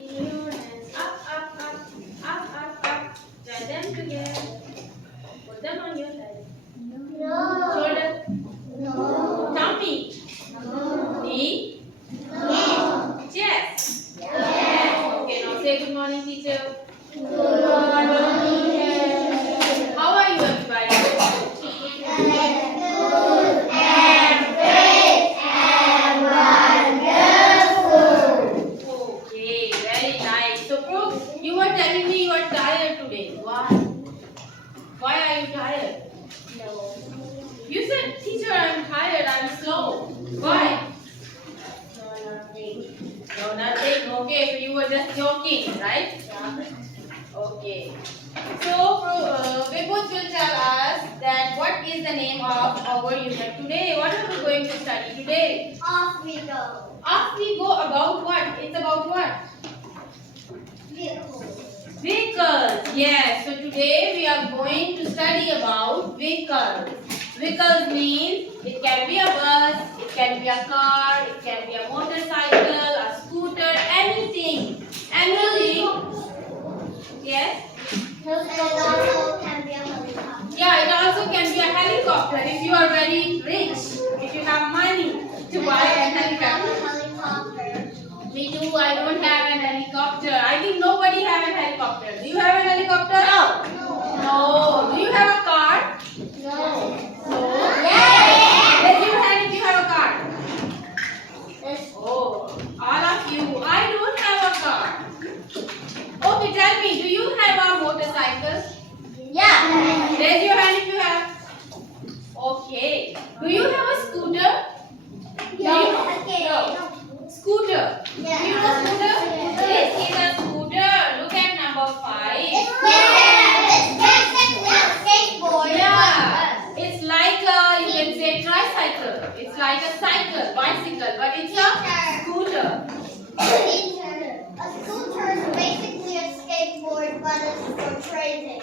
Your hands up, up, up, up, up, up. Tie them together. Put them on your head. No. Shoulder. No. Tummy. No. Knee. Yes. Chest. Yes. Okay, now say good morning, teacher. Good morning. How are you, everybody? Good and great and wonderful. Okay, very nice. So, Brooke, you were telling me you are tired today. Why? Why are you tired? No. You said, teacher, I'm tired, I'm slow. Why? No, nothing. No, nothing. Okay, so you were just joking, right? Yeah. Okay. So, Vibhuj will tell us that what is the name of our unit today. What are we going to study today? Off we go. Off we go about what? It's about what? Vehicles. Vehicles. Yes. So today we are going to study about vehicles. Vehicles means it can be a bus, it can be a car, it can be a motorcycle, a scooter, anything. Anything. Yes. And it also can be a helicopter. Yeah, it also can be a helicopter if you are very rich, if you have money to buy a helicopter. Helicopter. Me too, I don't have an helicopter. I think nobody have an helicopter. Do you have an helicopter? No. No. Do you have a car? No. No. Yes. Raise your hand if you have a car. Yes. Oh, all of you. I don't have a car. Okay, tell me, do you have a motorcycle? Yeah. Raise your hand if you have. Okay. Do you have a scooter? No. Okay. Scooter. Yeah. Do you know scooter? Yeah. This is a scooter. Look at number 5. Skateboard. Yeah. It's like a, you can say tricycle. It's like a cycle, bicycle, but it's a scooter. A scooter is basically a skateboard, but it's for trading.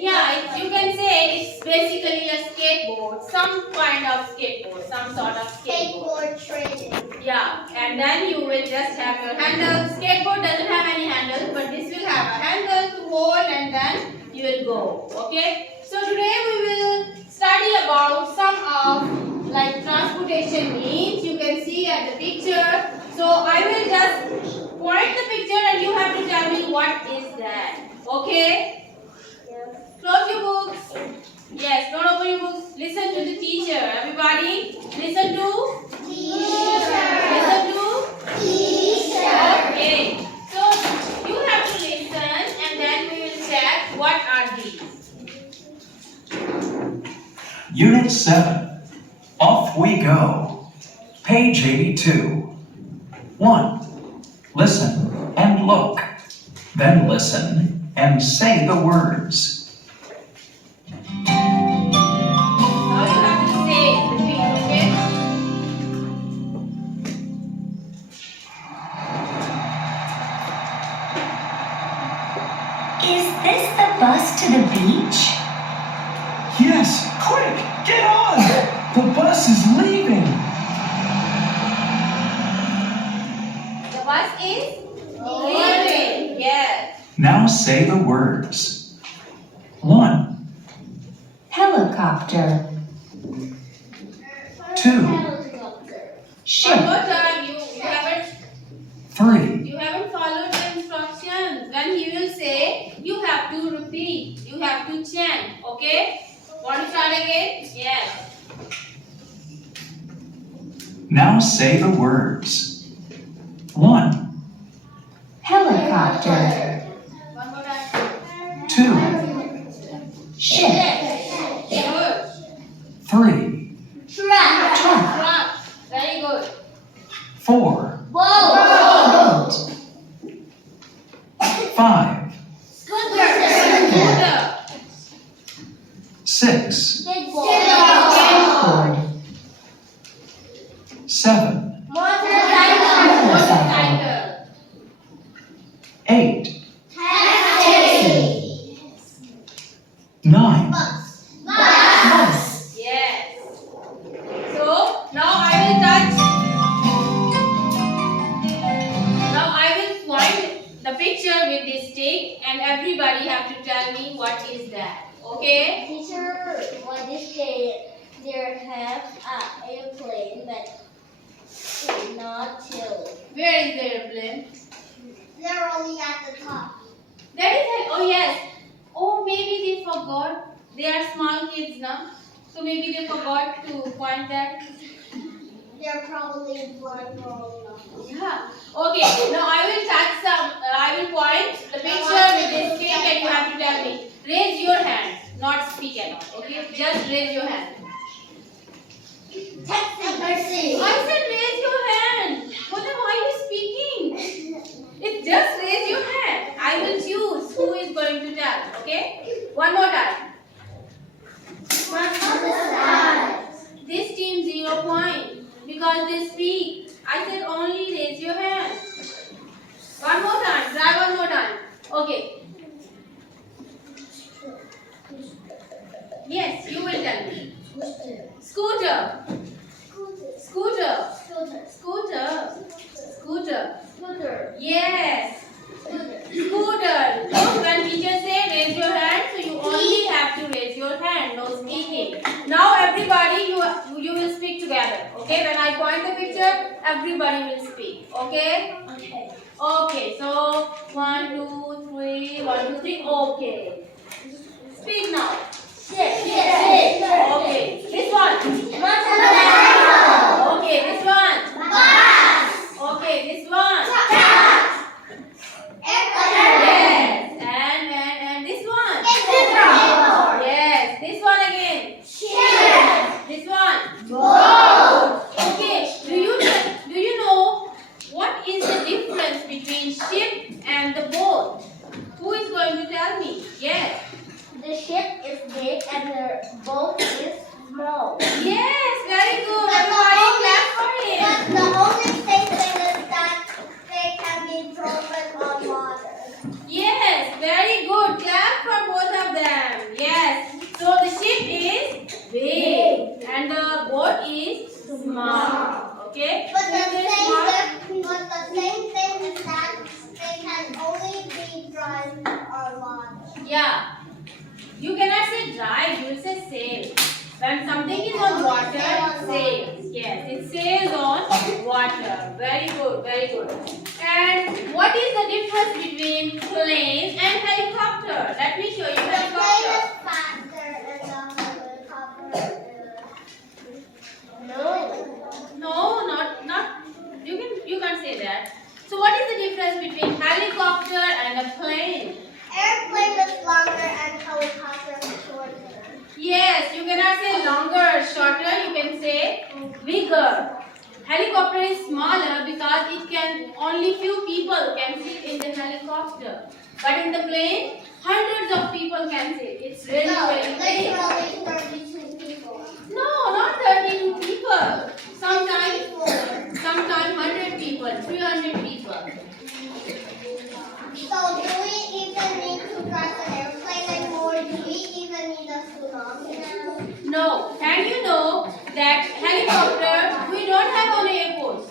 Yeah, you can say it's basically a skateboard, some kind of skateboard, some sort of skateboard. Skateboard trading. Yeah, and then you will just have your handle. Skateboard doesn't have any handle, but this will have a handle to hold and then you will go. Okay? So today we will study about some of like transportation means. You can see at the picture. So I will just point the picture and you have to tell me what is that. Okay? Close your books. Yes, don't open your books. Listen to the teacher. Everybody, listen to. Listen to. Okay. So you have to listen and then we will check what are these. Unit 7. Off we go. Page 82. 1. Listen and look. Then listen and say the words. Now you have to say repeat, okay? Is this the bus to the beach? Yes, quick, get on! The bus is leaving. The bus is leaving. Yes. Now say the words. 1, Helicopter. 2, Ship. One more time. Three, You haven't followed the instructions. Then he will say you have to repeat. You have to chant. Okay? Want to start again? Yes. now say the words. 1, Helicopter. One more time. 2, Ship. Good. 3, Truck. Truck. Truck. Very good. 4, Boat. Boat. 5, Scooter. Scooter. 6, Skateboard. Skateboard. 7, Motorcycle. Motorcycle. 8, Taxi. 9, Bus. Bus. Yes. So now I will touch. Now I will point picture with this stick and everybody have to tell me what is that. Okay? Teacher, what is there have an airplane but not two. Where is the airplane? They're only at the top. That is it. Oh yes. Oh, maybe they forgot. They are small kids now. So maybe they forgot to point that. They're probably blind growing up. Yeah. Okay. Now I will touch some. I will point the picture with this stick and you have to tell me. Raise your hand. Not speak at all. Okay. Just raise your hand. Mercy. I said raise your hand. What are you speaking? It's just raise your hand. I will choose who is going to tell. Okay. One more time. This team 0 point because they speak. I said only raise your hand. One more time. Try one more time. Okay. Yes, you will tell me. Scooter. Scooter. Scooter. Scooter. Yes. Scooter. So when teacher say raise your hand, so you only have to raise your hand, no speaking. Now everybody, you will speak together. Okay, when I point the picture, everybody will speak. Okay? Okay, so 1, 2, 3, 1, 2, 3. Okay. Speak now. Okay. This one. Okay, this one. Okay, this one. Yes. And this one. Yes. This one again. This one. Okay. Do you know what is the difference between ship and the boat? Who is going to tell me? Yes. The ship is big and the boat is small. Yes. Very good. Everybody clap for him. But the only thing is that they can be driven on water. Yes. Very good. Clap for both of them. Yes. So the ship is big and the boat is small. Okay. But the Who is small? same thing is that they can only be driven on water. Yeah. You cannot say drive, you will say sail. When something is on water, it sails. Yes, it sails on water. Very good, very good. And what is the difference between plane and helicopter? Let me show you The plane is helicopter. faster and the helicopter is... No, not. You can't say that. So what is the difference between helicopter and a plane? Airplane is longer and helicopter is shorter. Yes, you cannot say longer, shorter, you can say bigger. Helicopter is smaller because it can only few people can sit in the helicopter. But in the plane, hundreds of people can sit. It's really very big. Literally 32 people. No, not 32 people. Sometimes 100 people, 300 people. So do we even need to drive an airplane anymore? Do we even need a tsunami now? No, and you know that helicopter, we don't have on airports.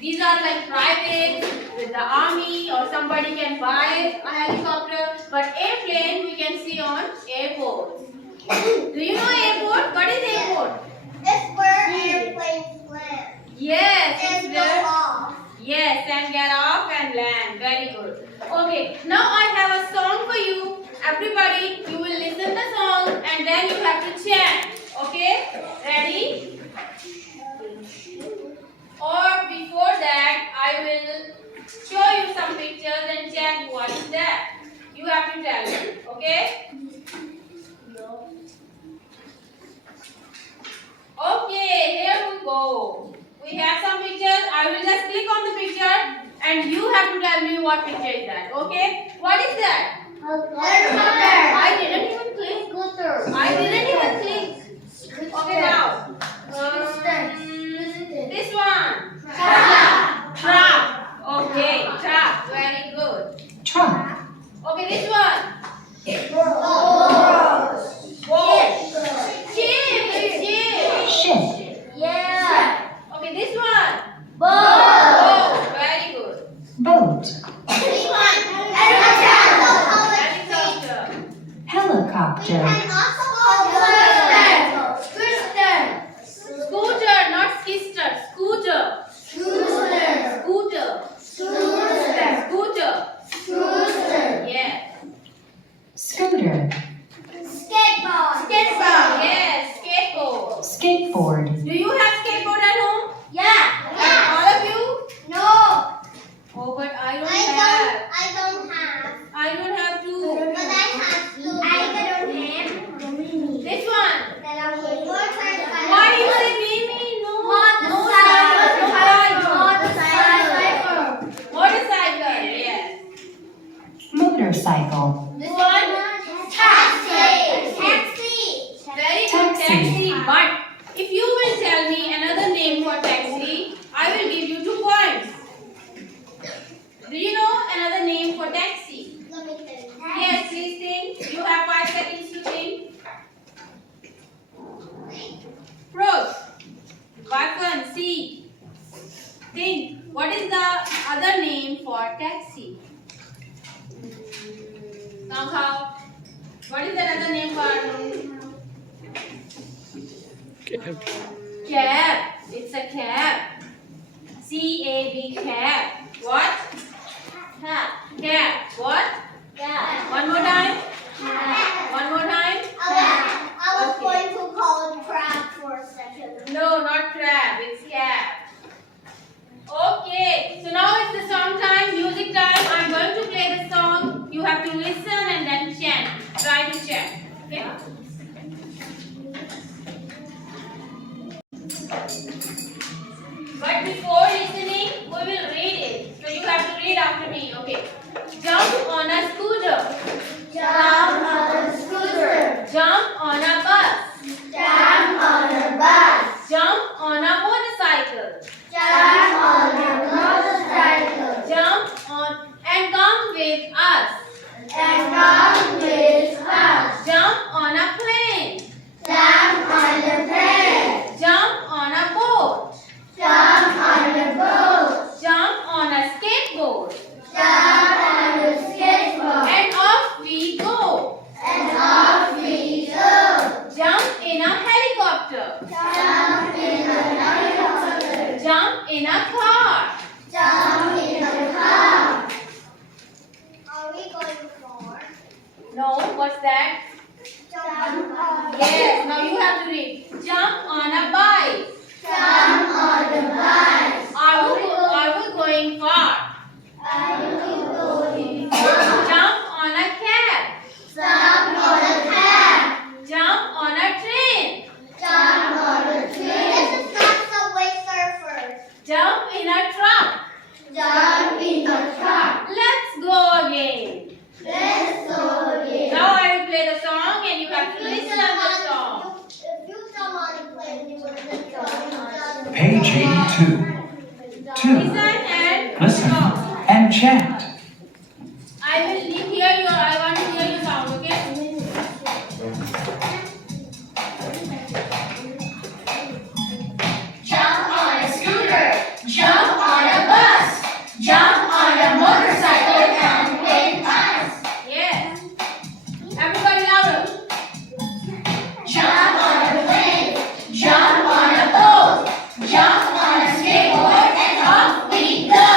These are like private, with the army or somebody can buy a helicopter. But airplane we can see on airports. Do you know airport? What is airport? It's where airplanes land. Yes, And it's go where. off. Yes, and get off and land. Very good. Okay, now I have a song for you. Everybody, you will listen the song and then you have to chant. Okay? Ready? Or before that, I will show you some pictures and check what is that. You have to tell me. Okay? Okay, here we go. We have some pictures. I will just click on the picture and you have to tell me what picture is that. Okay? What is that? I didn't even click. I didn't even click. Okay, now. This one. Trap. Okay, trap. Very good. Truck. Okay, this one. Boat. Ship. Ship. Okay, this one. Boat. Very good. Boat. This one. helicopter. can also call Scooter, not skister. Scooter. Scooter. Scooter. Yeah. Scooter. Skateboard. Yes. Skateboard. Skateboard. Do you have skateboard at home? Yeah. All of you? No. Oh, but I don't have. I don't have. I don't have to. But I have to. I don't have. This one. Motorcycle. Why you say Mimi? No. Motorcycle. Yes. Motorcycle. This one. Taxi. Very good. Taxi. Taxi. But if you will tell me another name for taxi, I will give you 2 points. Do you know another name for taxi? Let me think. Yes, please think. You have 5 seconds to think. Pros. Button C. Think. What is the other name for taxi? Somehow. What is another name for? Cab. It's a cab. C-A-B. Cab. What? Cab. What? One more time. One more time. I was going to call it crab for a second. No, not crab. It's cab. Okay. So now it's the song time, music time. I'm going to play the song. You have to listen and then chant. Try to chant. Okay. But before listening, we will read it. So you have to read after me. Okay. Jump on a scooter. Jump on a bus. Jump on a motorcycle. Jump on and come with us. Jump on a plane. Jump on a boat. Jump on a skateboard. And off we go. Jump in a helicopter. Jump in a car. Are we going for? No, what's that? Yes, now you have to read. Jump on a bike. Are we going far? Jump on a cab. Jump on a train. This is not Subway Surfers. Jump in a truck. Let's go again. Now I will play the song and you have to listen to the song. If you don't want to play, you would have done. Page 82. 2. Listen and Listen song. and chant. I want to hear your sound, okay? Jump on a scooter. Jump on a bus. Jump on a motorcycle and come with us. Yes. Everybody louder. Jump on a plane. Jump on a boat. Jump on a skateboard and off we go.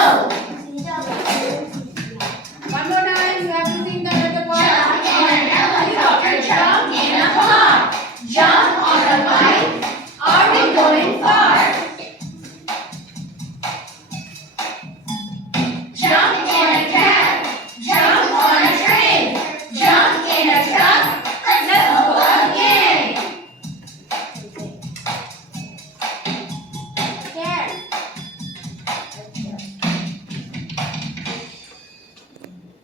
One more time, you have to sing the other part. Jump in an helicopter. Jump in a car. Jump on a bike. Are we going far? Jump in a cab. Jump on a train. Jump in a truck. Let's go again. Again.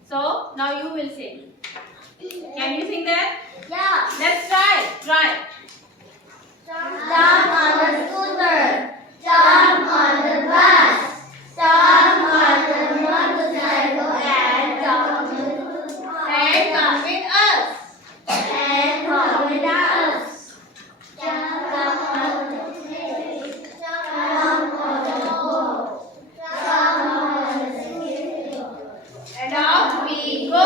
So, now you will sing. Can you sing that? Yeah. Let's try. Try. Jump on the scooter. Jump on the bus. Jump on the motorcycle and jump And come with us. and come with us. Jump on the train. Jump on the boat. Jump on the skateboard. And off we go.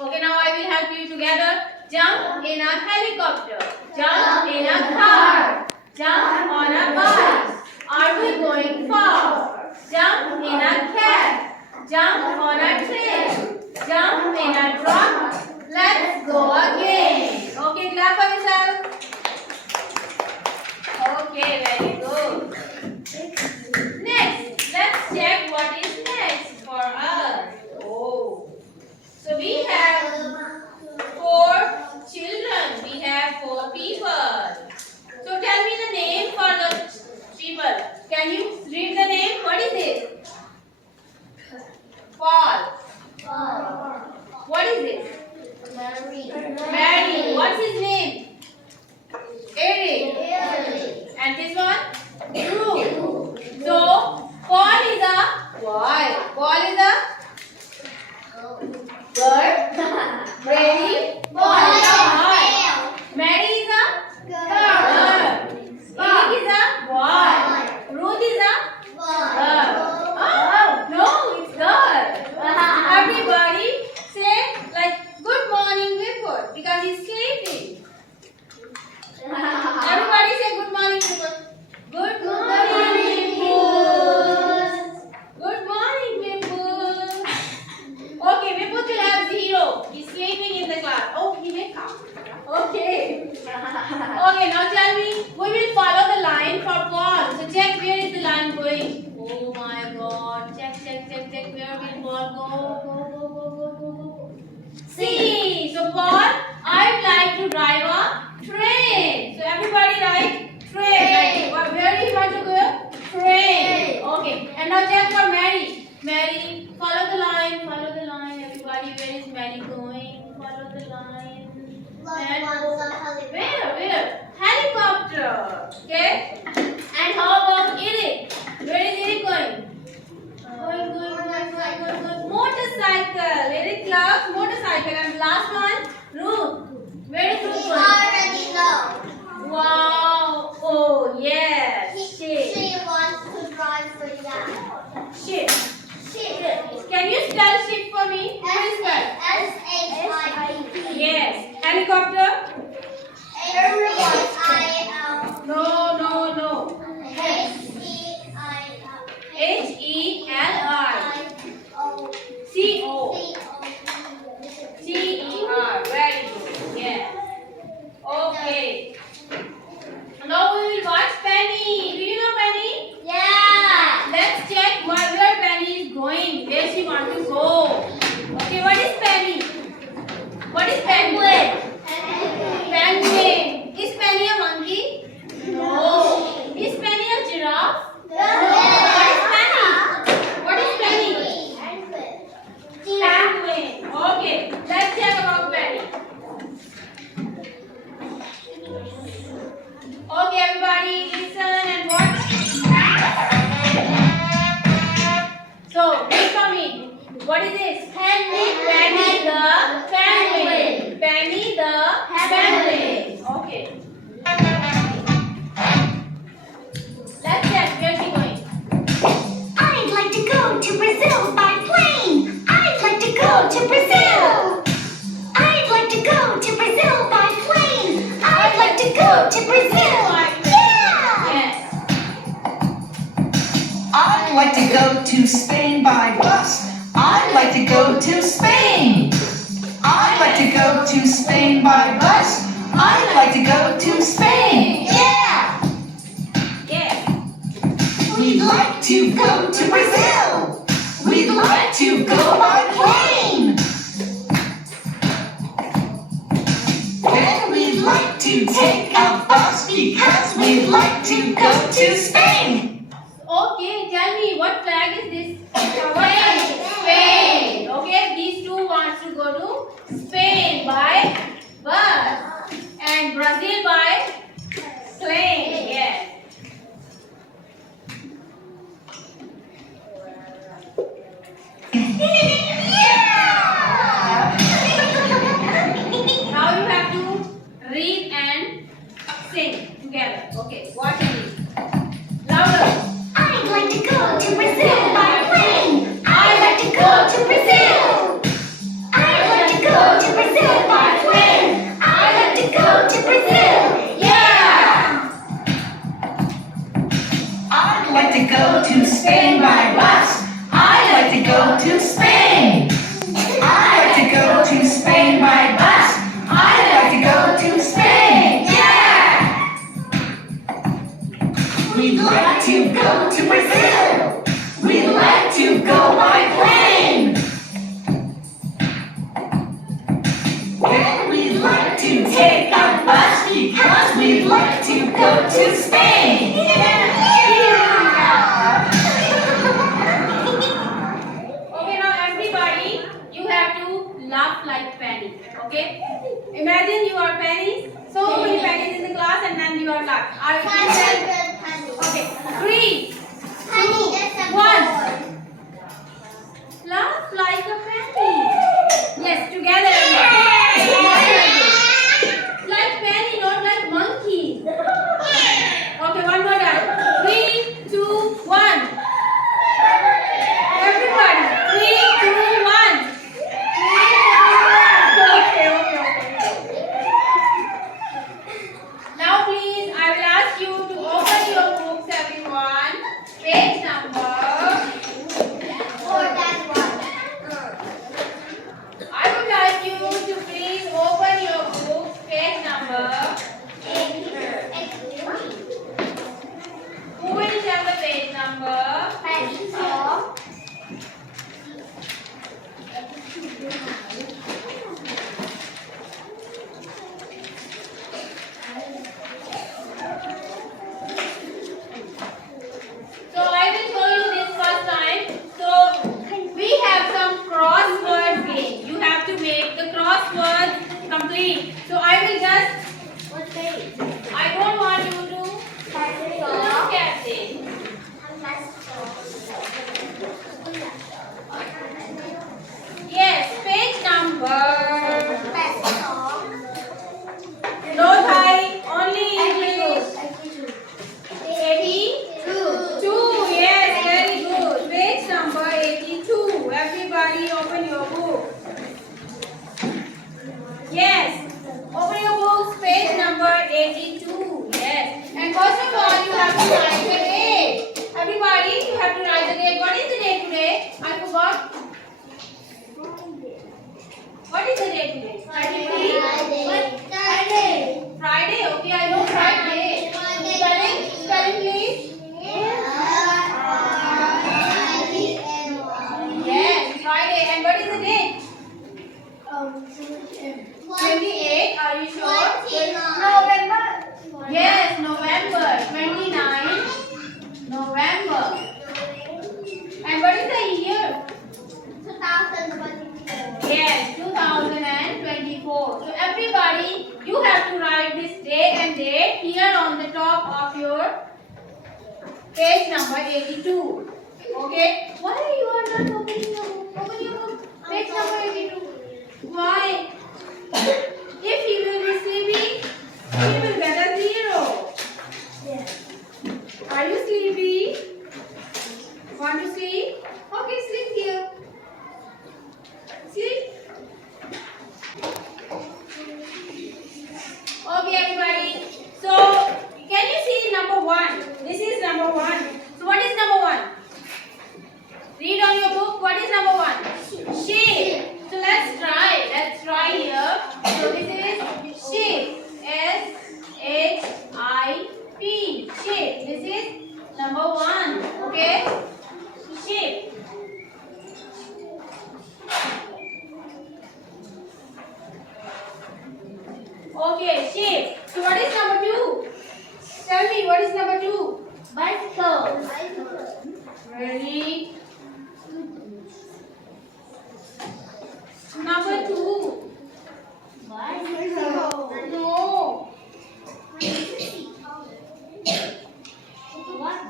Okay, now I will help you together. Jump in a helicopter. Jump in a car. Jump on a bus. Are we going far? Jump in a cab. Jump on a train. Jump in a truck. Let's go again. Okay, clap for yourself. Okay, very good. Next, let's check what is next for us. Oh, so we have 4 children. We have 4 people. So tell me the name for the people. Can you read the name? What is it? Paul. What is it? Mary. What's his name? Eric. And this one? Drew. So Paul is a boy. Paul is a girl. Ready? Boy. Mary is a girl. Eric is a boy. Ruth is a girl. Oh, no, it's girl. Everybody say like good morning Vipul because he's sleeping. Everybody say good morning Vipul. Good morning Vipul. Good morning Vipul. Okay, Vipul will have 0. He's sleeping in the class. Oh, he may come. Okay. Okay, now tell me, we will follow the line for Paul. So check where is the line going. Oh my God. Check. Where will Paul go? See. So Paul, I'd like to drive a train. So everybody write train. Like, where do you want to go? Train. Okay. And now check for Mary. Mary, follow the line. Everybody, where is Mary going? Follow the line. Where? Helicopter. Okay. And how about Eric? Where is Eric going? Going. Motorcycle. Eric loves motorcycle. And last one, Ruth. Where is Ruth going? Wow. Oh yes. Ship. She wants to drive for that. Ship. Can you spell ship for me? Please spell. S-H-I-P. Yes. Helicopter. No. H-E-L-I. C-O. T-E-R. Very good. Yes. Okay. Now we will watch Penny. Do you know Penny? Yeah. Let's check where Penny is going. Where she wants to go. Okay, what is Penny? What is penguin? Penguin. Is Penny a monkey? No. Is Penny a giraffe? What is Penny? Penguin. Okay, let's check about Penny. Okay, everybody, listen and watch. So, read for me. What is this? Penny the penguin. Penny the penguin. Okay. Let's check. Where's she going? I'd like to go to Brazil by plane. I'd like to go to Brazil. I'd like to go to Brazil by plane. I'd like to go to Brazil. Yeah. Yes. I'd like to go to Spain by bus. I'd like to go to Spain. I'd like to go to Spain by bus. I'd like to go to Spain. Yeah. Yes. We'd like to go to Brazil. We'd like to go by plane. Then we'd like to take a bus because we'd like to go to Spain. Okay, tell me what flag is this? Spain. Okay, these two wants to go to Spain by bus and Brazil by plane. Yes. go to Spain. Okay, now everybody, you have to laugh like Penny. Okay? Imagine you are Penny. So many pennies in the class, and then you are laughing. Are you okay? 3, 2, 1. Laugh like a penny. Yes, together everybody. Like penny, not like monkey. Okay, one more time. 3, 2, 1. Everybody, 3, 2, 1. Okay. Now please, I will ask you to open your books, everyone. Page number. I would like you to please open your books, page number. Who will tell the page number? So I will show you this first time. So we have some crossword game. You have to make the crossword complete. So I will just, I don't want you to look at this. Yes, page number. No Thai, only English. 82. Yes, very good. Page number 82. Everybody open your book. Yes. Open your books. Page number 82. Yes. And first of all, you have to write the date. Everybody, you have to write the date. What is the date today? I forgot. What is the date today? Friday. Okay, I know Friday. Spelling please. Yes, Friday. And what is the date? 28. Are you sure? Yes, November. 29. November. And what is the year? Yes, 2024. So everybody, you have to write this day and date here on the top of your page number 82. Okay? Why you are not opening your book? Open your book. Page number 82. Why? If he will be sleepy, he will get a 0. Are you sleepy? Want to sleep? Okay, sleep here. Sleep. Okay, everybody. So, can you see number 1? This is number 1. So, what is number 1? Read on your book. What is number 1? Shape. So, let's try. Let's try here. So, this is shape. S-H-I-P. Shape. This is number 1. Okay? Shape. Okay, shape. So what is number 2? Tell me, what is number 2? Bicycle. Very. Number 2. Bicycle. No. What?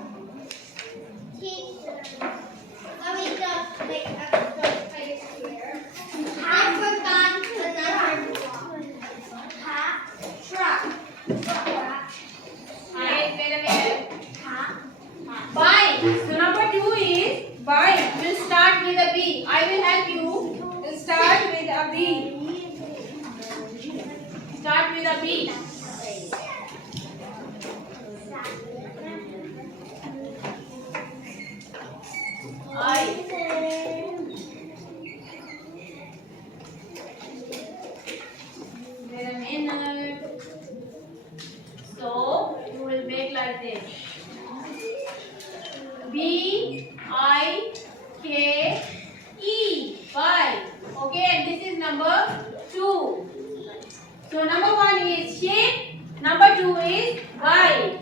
Bike. So number 2 is bike. We'll start with a B. I will help you. We'll start with a B. Start with a B. I. Wait a minute. So you will make like this. B I K E. Bike. Okay, and this is number 2. So number 1 is shape. Number 2 is Bike.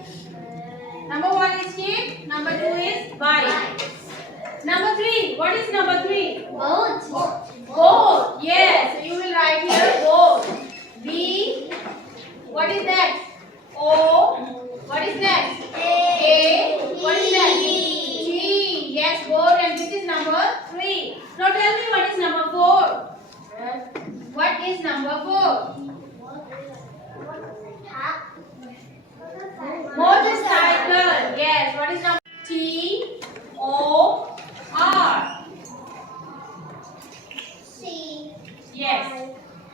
Number 1 is sheep. Number 2 is bike. Number 3. What is number 3? Boat. Boat. Yes. So you will write here boat. B. What is next? O. What is next? A. What is next? G. Yes, boat. And this is number 3. Now tell me what is number 4. What is number 4? Motorcycle. Yes. What is number? T. O. R. C. Yes.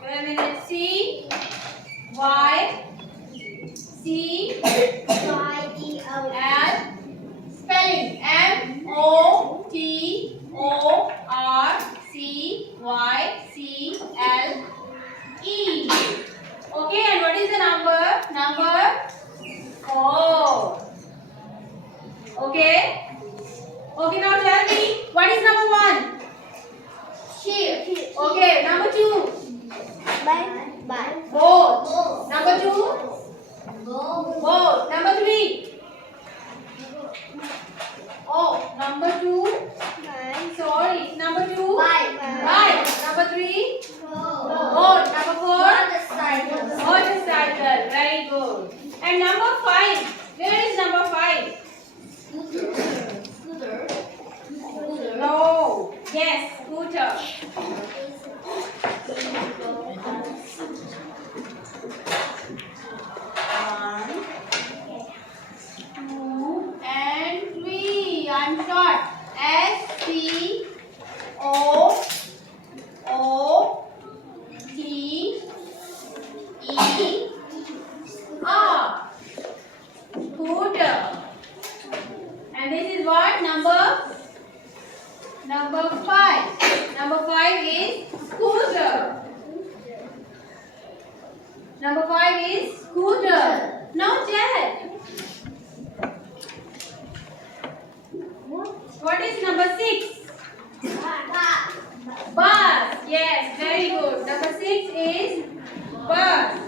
Wait a minute. C. Y. C. Y. D. O. L. Spelling M O T O R C Y C L E. Okay, and what is the number? Number 4. Okay. Okay, now tell me what is number 1? Sheep. Okay, number 2. Bike. Boat. Number 2. Boat. Boat. Number 3. Oh, number 2. Sorry, number 2. Bike. Right. Number 3. Boat. Boat. Number 4. Motorcycle. Motorcycle. Very good. And number 5. Where is number 5? Scooter. No. Yes, scooter. One, 2, and 3. I'm short. S C O O T E R. Scooter. And this is what number? Number 5. Number 5 is scooter. Number 5 is scooter. Now check. What is number 6? Bus. Yes, very good. Number 6 is bus.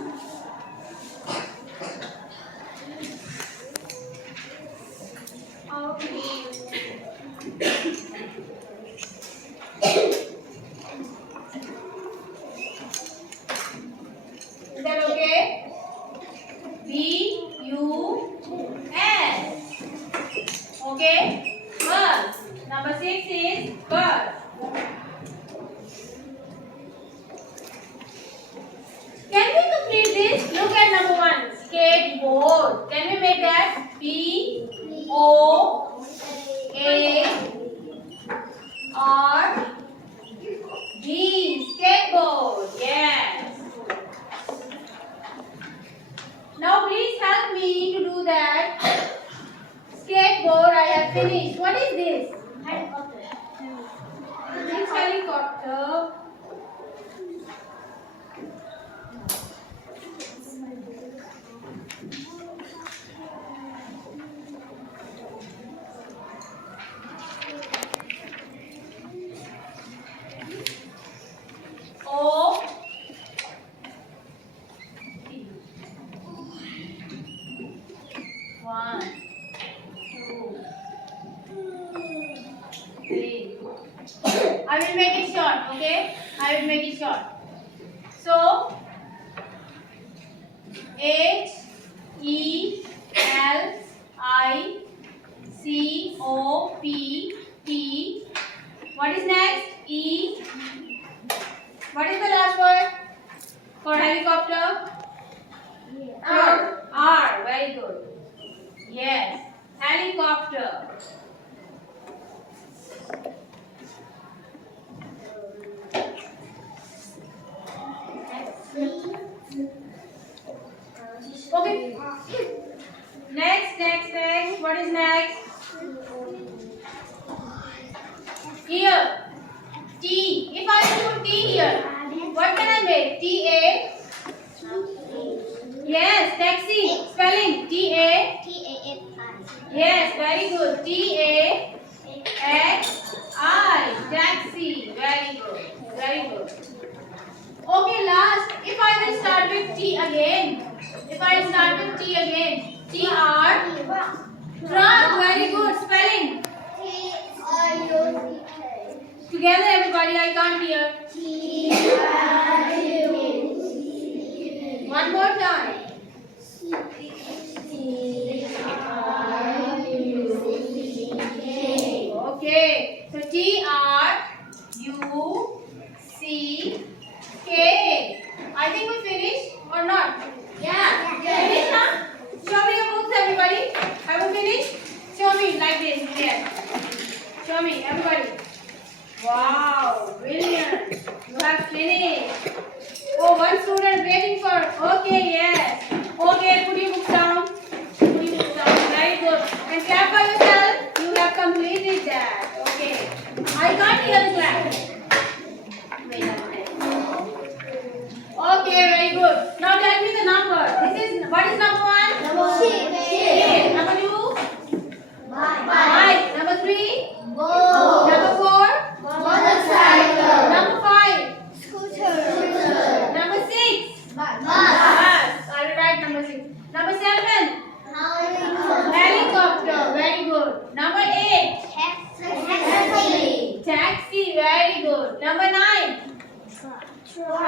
Is that okay? B U S. Okay? Bus. Number 6 is bus. Can we complete this? Look at number 1. Skateboard. Can we make that? B O A R D. Skateboard. Yes. Now please help me to do that. Skateboard I have finished. What is this? Helicopter. This helicopter. O. One, 2, 3. I will make it short, okay? I will make it short. So, H E L I C O P T. What is next? E. What is the last word for helicopter? R. R. Very good. Yes. Helicopter. Okay. Next. What is next? Here. T. If I will put T here, what can I make? T A. Yes, taxi. Spelling T A. Yes, very good. T A X I. Taxi. Very good. Very good. Okay, last. If I will start with T again. Truck. Very good. Spelling. Together, everybody. I can't hear. One more time. Okay. So TRUCK. I think we finished or not? Yeah. Finished, huh? Show me your books, everybody. Have you finished? Show me like this. Here. Show me, everybody. Wow, brilliant. You have finished. Oh, one student waiting for. Okay, yes. Okay, put your books down. Put your books down. Very good. And clap for yourself. You have completed that. Okay. I can't hear the clap. Wait a minute. Okay, very good. Now tell me the number. What is number 1? Number 2? Bike. Number 3? Number 4? Number 5? Number 6? Bus. I will write number 6. Number 7? Helicopter. Very good. Number 8? Taxi. Very good. Number 9? Truck.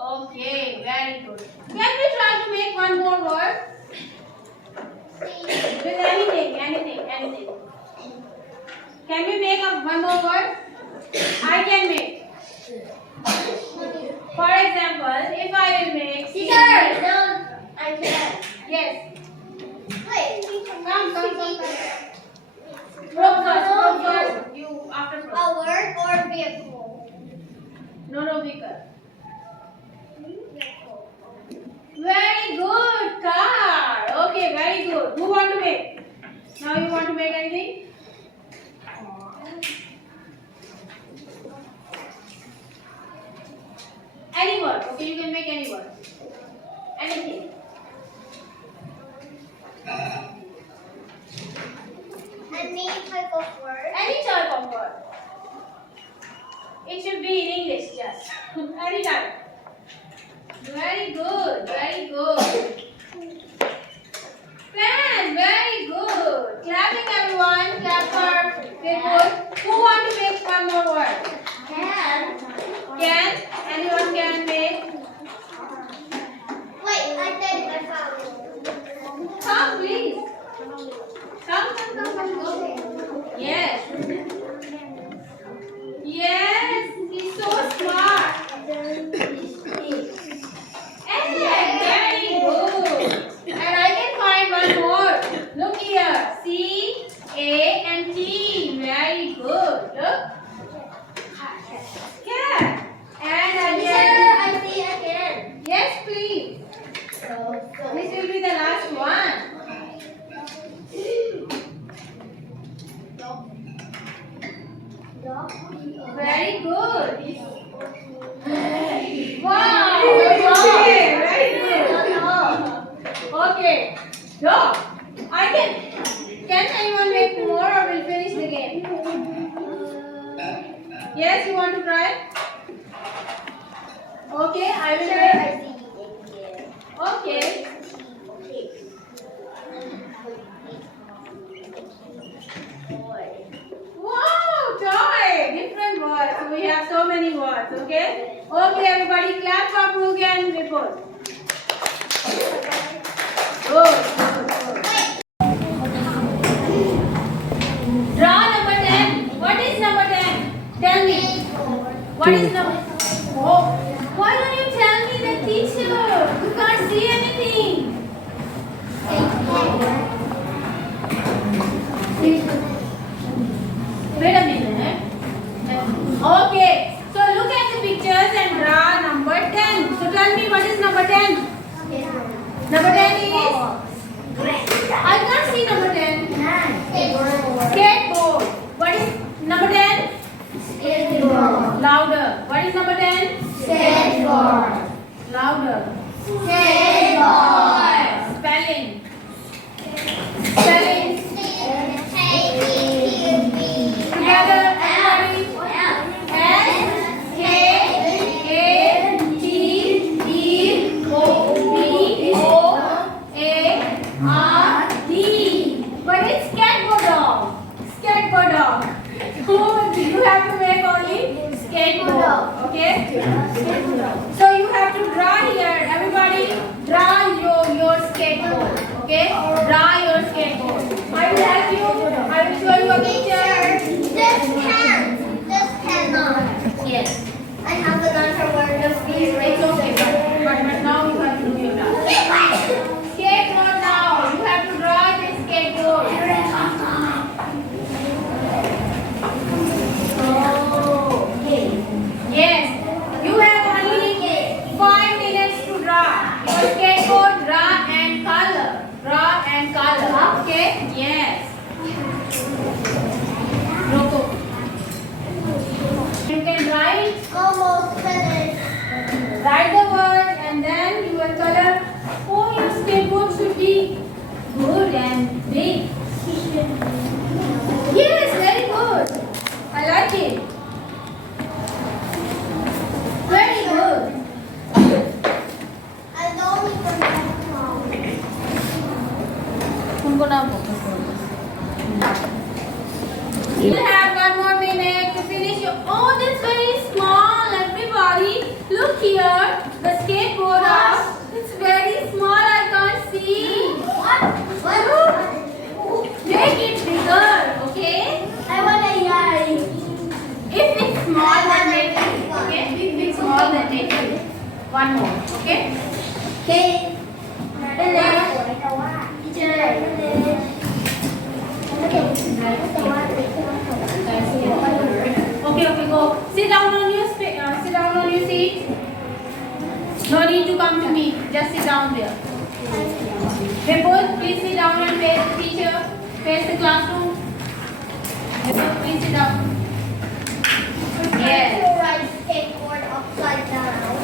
Okay, very good. Can we try to make one more word? With anything. Can we make up one more word? I can make. For example, if I will make Yes. Come. Pro first. You after pro. No, vehicle. Very good. Car. Okay, very good. Who want to make? Now you want to make anything? Any word. Okay, you can make any word. Anything. Any type of word. It should be in English, just. Any type. Very good. Fan. Very good. Clapping, everyone. Clap for good. Who want to make one more word? Can. Anyone can make? Come, please. Come. Yes. He's so smart. Very good. And I can find one more. Look here. CAT. Very good. Look. Cat. And again. Yes, please. This will be the last one. Very good. Wow. Okay. Very good. Okay. Dog. Can anyone make more or will finish the game? Yes, you want to try? Okay, I will make. Okay. Wow, toy. Different words. So we have so many words. Okay. Okay, everybody, clap for Poogie and report. Good. Draw number 10. What is number 10? Tell me. What is number? Oh, why don't you tell me the teacher? You can't see anything. Wait a minute. Okay. So look at the pictures and draw number 10. So tell me what is number 10? Number 10 is? I can't see number 10. Skateboard. What is number 10? Louder. What is number 10? Louder. Spelling. Together, everybody. SKATEBOARD. Okay? So you have to draw here. Everybody draw your skateboard. Okay? Draw your skateboard. I will help you. I will show you a picture. This cannot. Yes. I have another word of It's okay. But now you have to do your task. Skateboard now. You have to draw the skateboard. Yes. You have only 5 minutes to draw. Your skateboard, draw and color. Draw and color. Okay? Yes. Roko. You can write. Almost finished. Write the word and then you will color. Oh, your skateboard should be good and big. Yes, very good. I like it. Very good. I don't even know. You have 1 more minute to finish your. Oh, that's very small. Everybody, look here. The skateboard. It's very small. I can't see. Make it bigger, okay? I want a yard. If it's small, then make it. Okay? If it's small, then make it. 1 more, okay? Okay. Okay, go. Sit down on your seat. No need to come to me. Just sit down there. Vipul, please sit down and face the teacher. Face the classroom. Vipul, please sit down. Yes. Ride skateboard upside down.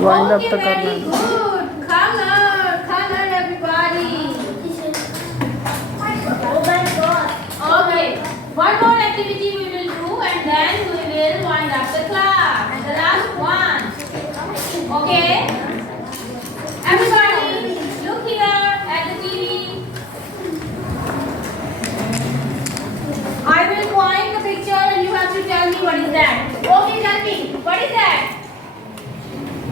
Wind up Okay, the very corner. good. Color, everybody. Oh my god. Okay, one more activity we will do and then we will wind up the class. The last one. Okay? Everybody, look here at the TV. I will point the picture and you have to tell me what is that. Okay, tell me. What is that?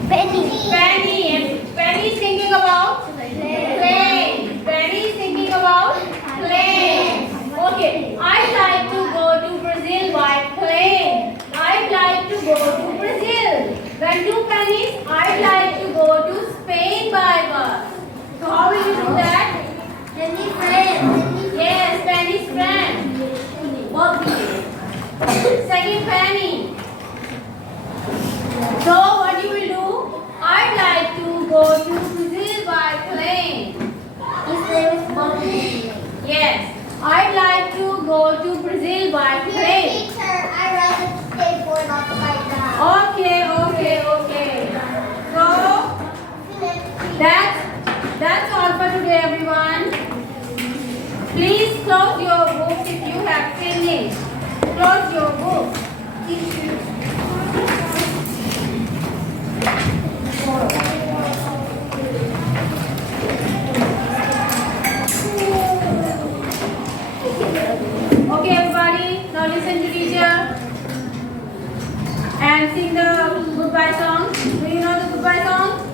Penny. Penny. Penny is thinking about plane. Penny is thinking about plane. Okay, I'd like to go to Brazil by plane. I'd like to go to Brazil. When 2 pennies, I'd like to go to Spain by bus. So how will you do that? Penny friend. Yes, Penny's friend. Okay. Second penny. So what you will do? I'd like to go to Brazil by plane. His name is Bobby. Yes, I'd like to go to Brazil by plane. Teacher, I ride a skateboard upside down. Okay. So that's all for today, everyone. Please close your books if you have finished. Close your books. Okay, everybody, now listen to teacher and sing the goodbye song. Do you know the goodbye song?